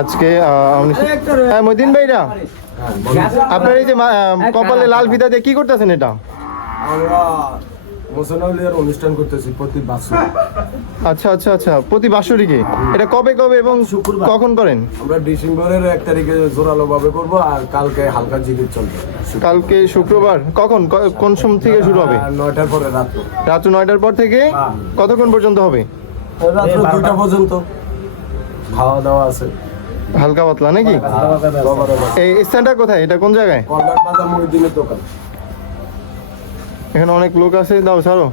আজকে মদিন ভাইরা, আপনার এই যে কপালে লাল ফিতা দিয়ে কি করতেছেন এটা? আমরা মোশনালিয়ার অনুষ্ঠান করতেছি প্রতি বাৎসর। আচ্ছা আচ্ছা আচ্ছা, প্রতি বাৎসরিকে। এটা কবে কবে এবং কখন করেন? আমরা ডিসেম্বরের 1 তারিখে জোরালো ভাবে করব, আর কালকে হালকা জিগির চলবে। কালকে শুক্রবার কখন, কোন সময় থেকে শুরু হবে? 9টার পরে রাত 9টার পর থেকে কতক্ষণ পর্যন্ত হবে? রাত 2টা পর্যন্ত। খাওয়া দাওয়া আছে হালকা পাতলা নাকি? এই স্থানটা কোথায়, এটা কোন জায়গায়? কল্যাণ বাজার মহিউদ্দিনের দোকান। এখানে অনেক লোক আছে, দাও ছাড়ো।